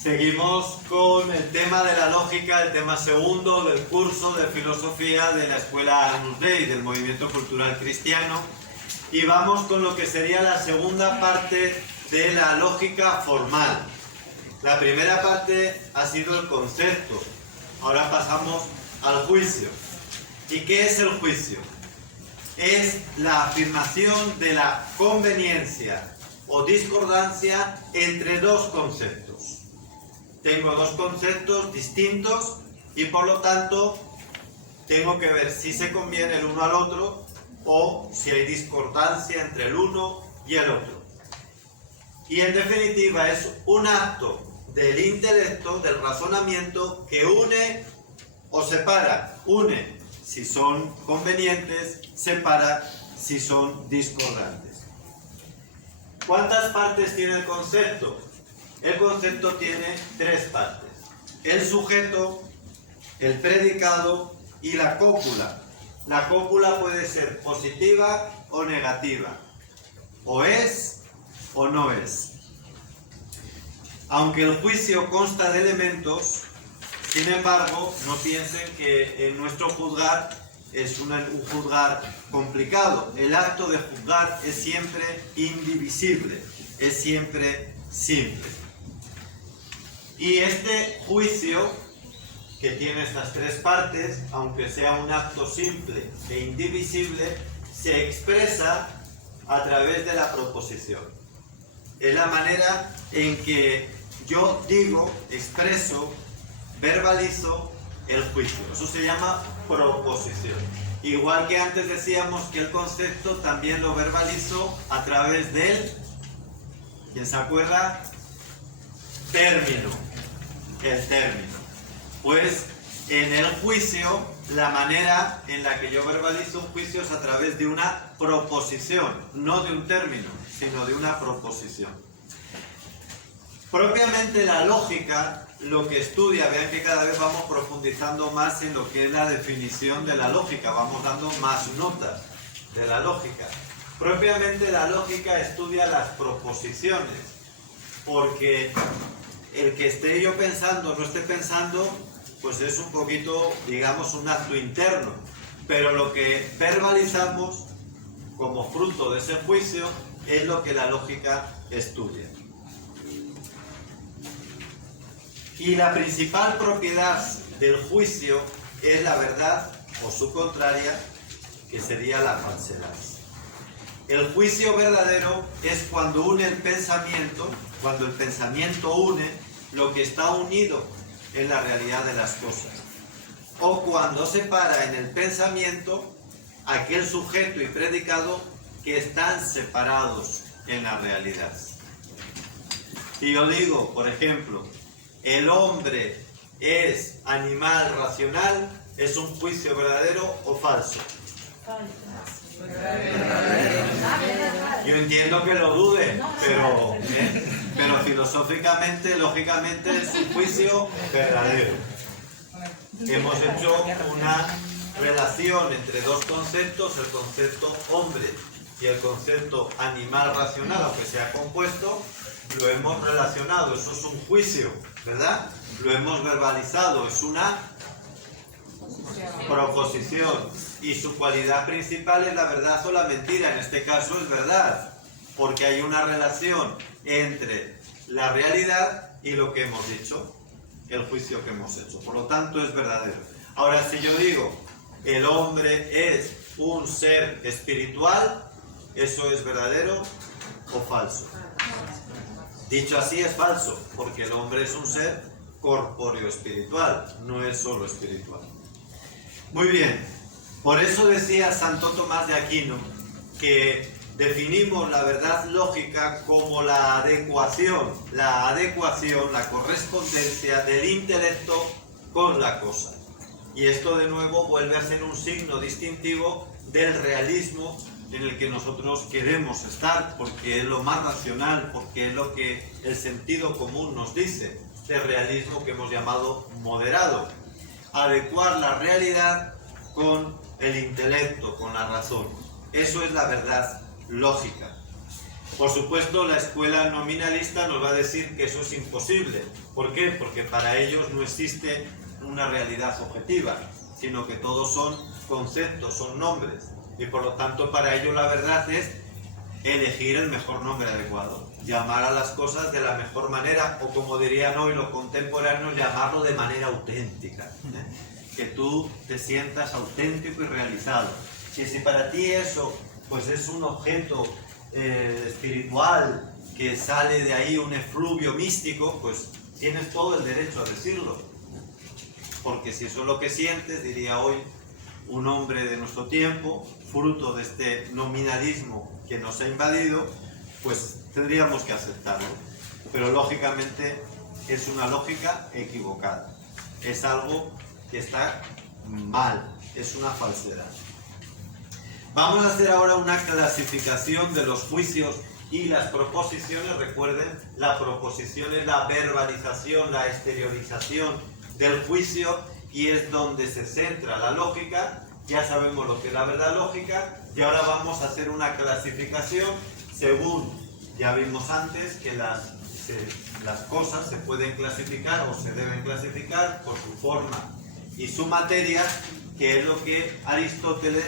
Seguimos con el tema de la lógica, el tema segundo del curso de filosofía de la escuela Agnus Dei, del movimiento cultural cristiano, y vamos con lo que sería la segunda parte de la lógica formal. La primera parte ha sido el concepto, ahora pasamos al juicio. ¿Y qué es el juicio? Es la afirmación de la conveniencia o discordancia entre dos conceptos. Tengo dos conceptos distintos y por lo tanto tengo que ver si se conviene el uno al otro o si hay discordancia entre el uno y el otro. Y en definitiva es un acto del intelecto, del razonamiento, que une o separa. Une si son convenientes, separa si son discordantes. ¿Cuántas partes tiene el concepto? El concepto tiene tres partes: el sujeto, el predicado y la cópula. La cópula puede ser positiva o negativa, o es o no es. Aunque el juicio consta de elementos, sin embargo, no piensen que en nuestro juzgar es un juzgar complicado. El acto de juzgar es siempre indivisible, es siempre simple. Y este juicio, que tiene estas tres partes, aunque sea un acto simple e indivisible, se expresa a través de la proposición. Es la manera en que yo digo, expreso, verbalizo el juicio. Eso se llama proposición. Igual que antes decíamos que el concepto también lo verbalizo a través del, ¿quién se acuerda? Término. El término. Pues en el juicio, la manera en la que yo verbalizo un juicio es a través de una proposición, no de un término, sino de una proposición. Propiamente la lógica, lo que estudia, vean que cada vez vamos profundizando más en lo que es la definición de la lógica, vamos dando más notas de la lógica. Propiamente la lógica estudia las proposiciones, porque el que esté yo pensando o no esté pensando, pues es un poquito, digamos, un acto interno. Pero lo que verbalizamos como fruto de ese juicio es lo que la lógica estudia. Y la principal propiedad del juicio es la verdad o su contraria, que sería la falsedad. El juicio verdadero es cuando une el pensamiento, cuando el pensamiento une lo que está unido en la realidad de las cosas, o cuando separa en el pensamiento aquel sujeto y predicado que están separados en la realidad. Si yo digo, por ejemplo, el hombre es animal racional, ¿es un juicio verdadero o falso? Yo entiendo que lo duden, pero filosóficamente, lógicamente es un juicio verdadero. Hemos hecho una relación entre dos conceptos, el concepto hombre y el concepto animal racional, aunque sea compuesto, lo hemos relacionado, eso es un juicio, ¿verdad? Lo hemos verbalizado, es una proposición, y su cualidad principal es la verdad o la mentira. En este caso es verdad, porque hay una relación entre la realidad y lo que hemos dicho, el juicio que hemos hecho, por lo tanto es verdadero. Ahora, si yo digo el hombre es un ser espiritual, ¿eso es verdadero o falso? Dicho así es falso, porque el hombre es un ser corpóreo espiritual, no es solo espiritual. Muy bien, por eso decía Santo Tomás de Aquino que definimos la verdad lógica como la adecuación, la correspondencia del intelecto con la cosa. Y esto de nuevo vuelve a ser un signo distintivo del realismo en el que nosotros queremos estar, porque es lo más racional, porque es lo que el sentido común nos dice, el realismo que hemos llamado moderado. Adecuar la realidad con el intelecto, con la razón. Eso es la verdad lógica. Por supuesto, la escuela nominalista nos va a decir que eso es imposible. ¿Por qué? Porque para ellos no existe una realidad objetiva, sino que todos son conceptos, son nombres. Y por lo tanto, para ellos la verdad es elegir el mejor nombre adecuado, llamar a las cosas de la mejor manera, o como dirían hoy los contemporáneos, llamarlo de manera auténtica. Que tú te sientas auténtico y realizado. Y si para ti eso pues es un objeto espiritual que sale de ahí, un efluvio místico, pues tienes todo el derecho a decirlo. Porque si eso es lo que sientes, diría hoy un hombre de nuestro tiempo, fruto de este nominalismo que nos ha invadido, pues tendríamos que aceptarlo. Pero lógicamente es una lógica equivocada. Es algo que está mal, es una falsedad. Vamos a hacer ahora una clasificación de los juicios y las proposiciones. Recuerden, la proposición es la verbalización, la exteriorización del juicio, y es donde se centra la lógica. Ya sabemos lo que es la verdad lógica, y ahora vamos a hacer una clasificación según, ya vimos antes que las cosas se pueden clasificar o se deben clasificar por su forma y su materia, que es lo que Aristóteles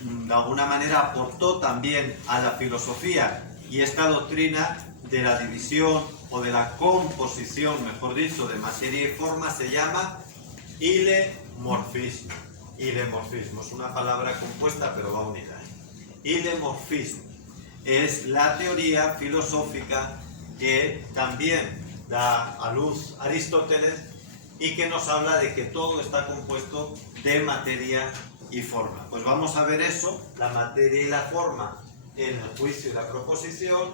de alguna manera aportó también a la filosofía, y esta doctrina de la división o de la composición, mejor dicho, de materia y forma se llama ilemorfismo. Ilemorfismo es una palabra compuesta pero va unida. Ilemorfismo es la teoría filosófica que también da a luz Aristóteles y que nos habla de que todo está compuesto de materia y forma. Pues vamos a ver eso, la materia y la forma en el juicio y la proposición,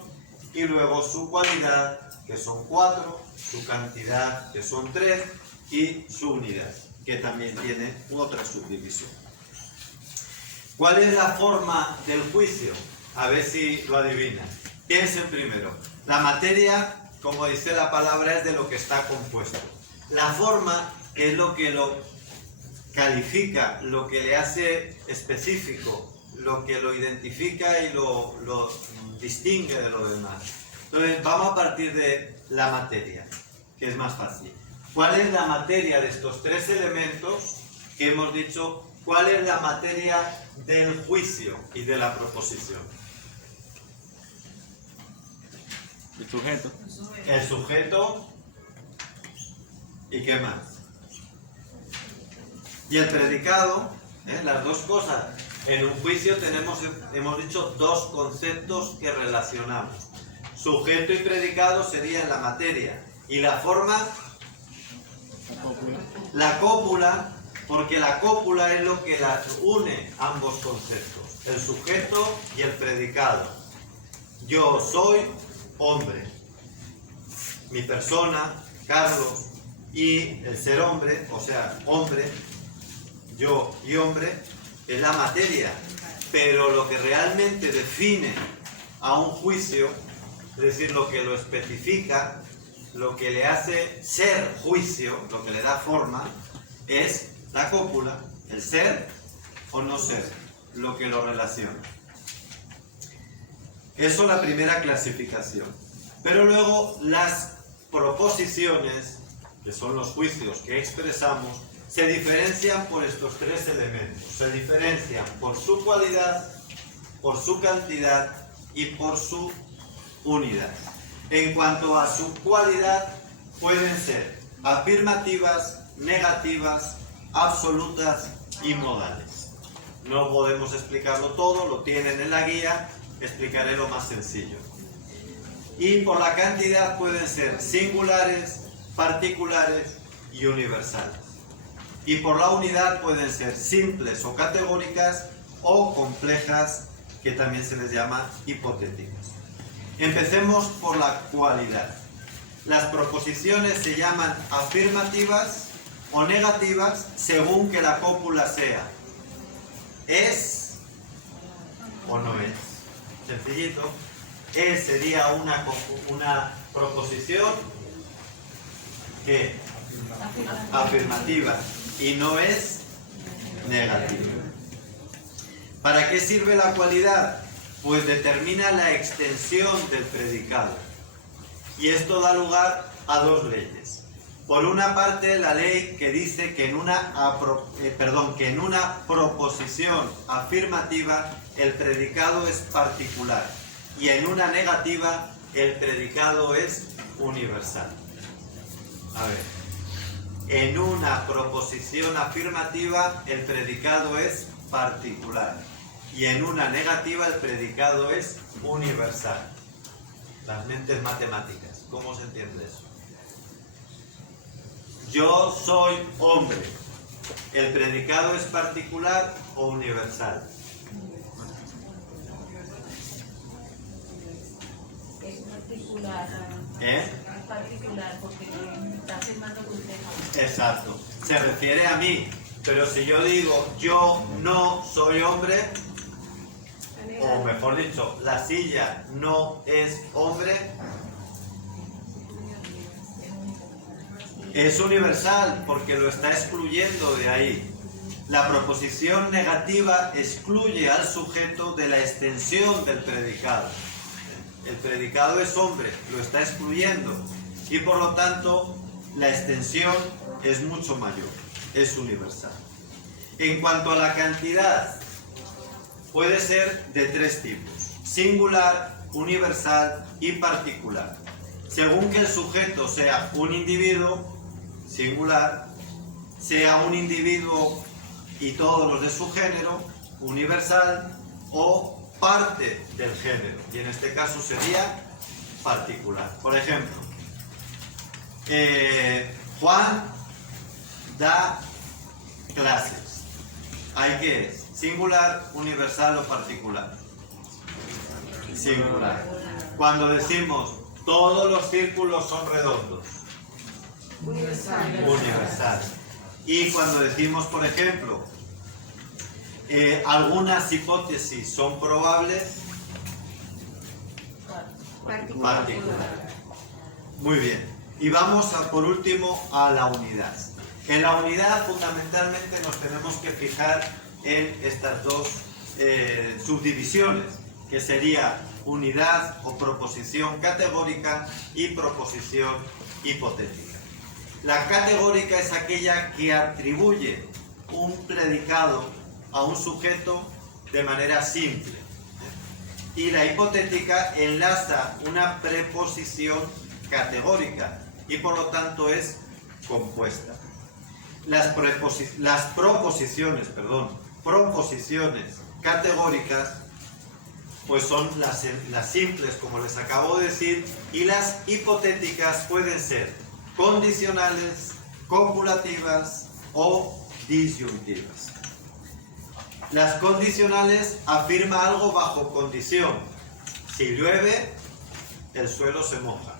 y luego su cualidad, que son 4, su cantidad, que son 3, y su unidad, que también tiene otra subdivisión. ¿Cuál es la forma del juicio? A ver si lo adivinan. Piensen primero. La materia, como dice la palabra, es de lo que está compuesto. La forma es lo que lo califica, lo que le hace específico, lo que lo identifica y lo distingue de lo demás. Entonces, vamos a partir de la materia, que es más fácil. ¿Cuál es la materia de estos 3 elementos que hemos dicho? ¿Cuál es la materia del juicio y de la proposición? El sujeto. El sujeto. ¿Y qué más? Y el predicado, las dos cosas. En un juicio hemos dicho 2 conceptos que relacionamos. Sujeto y predicado serían la materia. Y la forma, la cópula, porque la cópula es lo que las une ambos conceptos. El sujeto y el predicado. Yo soy hombre. Mi persona, Carlos, y el ser hombre, o sea, hombre, yo y hombre, es la materia. Pero lo que realmente define a un juicio, es decir, lo que lo especifica, lo que le hace ser juicio, lo que le da forma, es la cópula, el ser o no ser, lo que lo relaciona. Eso es la primera clasificación. Pero luego las proposiciones, que son los juicios que expresamos, se diferencian por estos 3 elementos. Se diferencian por su cualidad, por su cantidad y por su unidad. En cuanto a su cualidad, pueden ser afirmativas, negativas, absolutas y modales. No podemos explicarlo todo, lo tienen en la guía, explicaré lo más sencillo. Y por la cantidad pueden ser singulares, particulares y universales. Y por la unidad pueden ser simples o categóricas o complejas, que también se les llama hipotéticas. Empecemos por la cualidad. Las proposiciones se llaman afirmativas o negativas según que la cópula sea es o no es. Sencillito. Es sería una proposición que afirmativa y no es negativa. ¿Para qué sirve la cualidad? pues determina la extensión del predicado. Y esto da lugar a dos leyes. Por una parte, la ley que dice que en una proposición afirmativa el predicado es particular y en una negativa el predicado es universal. A ver, en una proposición afirmativa el predicado es particular y en una negativa el predicado es universal. Las mentes matemáticas, ¿cómo se entiende eso? Yo soy hombre. ¿El predicado es particular o universal? Es particular. ¿Eh? Es particular porque está afirmando que usted no. Exacto. Se refiere a mí. Pero si yo digo yo no soy hombre, o mejor dicho, la silla no es hombre, es universal porque lo está excluyendo de ahí. La proposición negativa excluye al sujeto de la extensión del predicado. El predicado es hombre, lo está excluyendo y por lo tanto la extensión es mucho mayor, es universal. En cuanto a la cantidad, puede ser de tres tipos: singular, universal y particular. Según que el sujeto sea un individuo, singular, sea un individuo y todos los de su género, universal, o parte del género, y en este caso sería particular. Por ejemplo, Juan da clases. ¿Ahí qué es? ¿Singular, universal o particular? Singular. Cuando decimos todos los círculos son redondos, universal. Y cuando decimos, por ejemplo, algunas hipótesis son probables, particular. Muy bien. Y vamos por último a la unidad. En la unidad fundamentalmente nos tenemos que fijar en estas dos subdivisiones, que sería unidad o proposición categórica y proposición hipotética. La categórica es aquella que atribuye un predicado a un sujeto de manera simple. Y la hipotética enlaza una preposición categórica y por lo tanto es compuesta. Las proposiciones categóricas pues son las simples, como les acabo de decir, y las hipotéticas pueden ser condicionales, copulativas o disyuntivas. Las condicionales afirma algo bajo condición. Si llueve, el suelo se moja.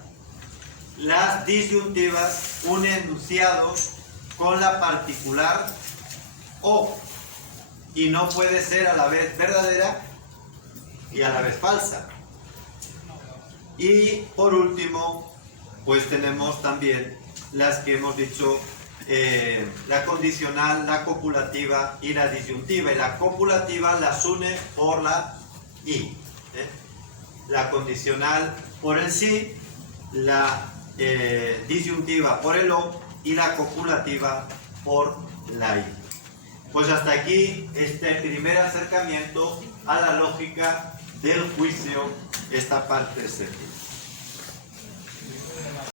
Las disyuntivas unen enunciados con la particular o, y no puede ser a la vez verdadera y a la vez falsa. Y por último, pues tenemos también las que hemos dicho, la condicional, la copulativa y la disyuntiva. Y la copulativa las une por la y. La condicional por el sí, la disyuntiva por el o y la copulativa por la y. Pues hasta aquí este primer acercamiento a la lógica del juicio, esta parte séptima.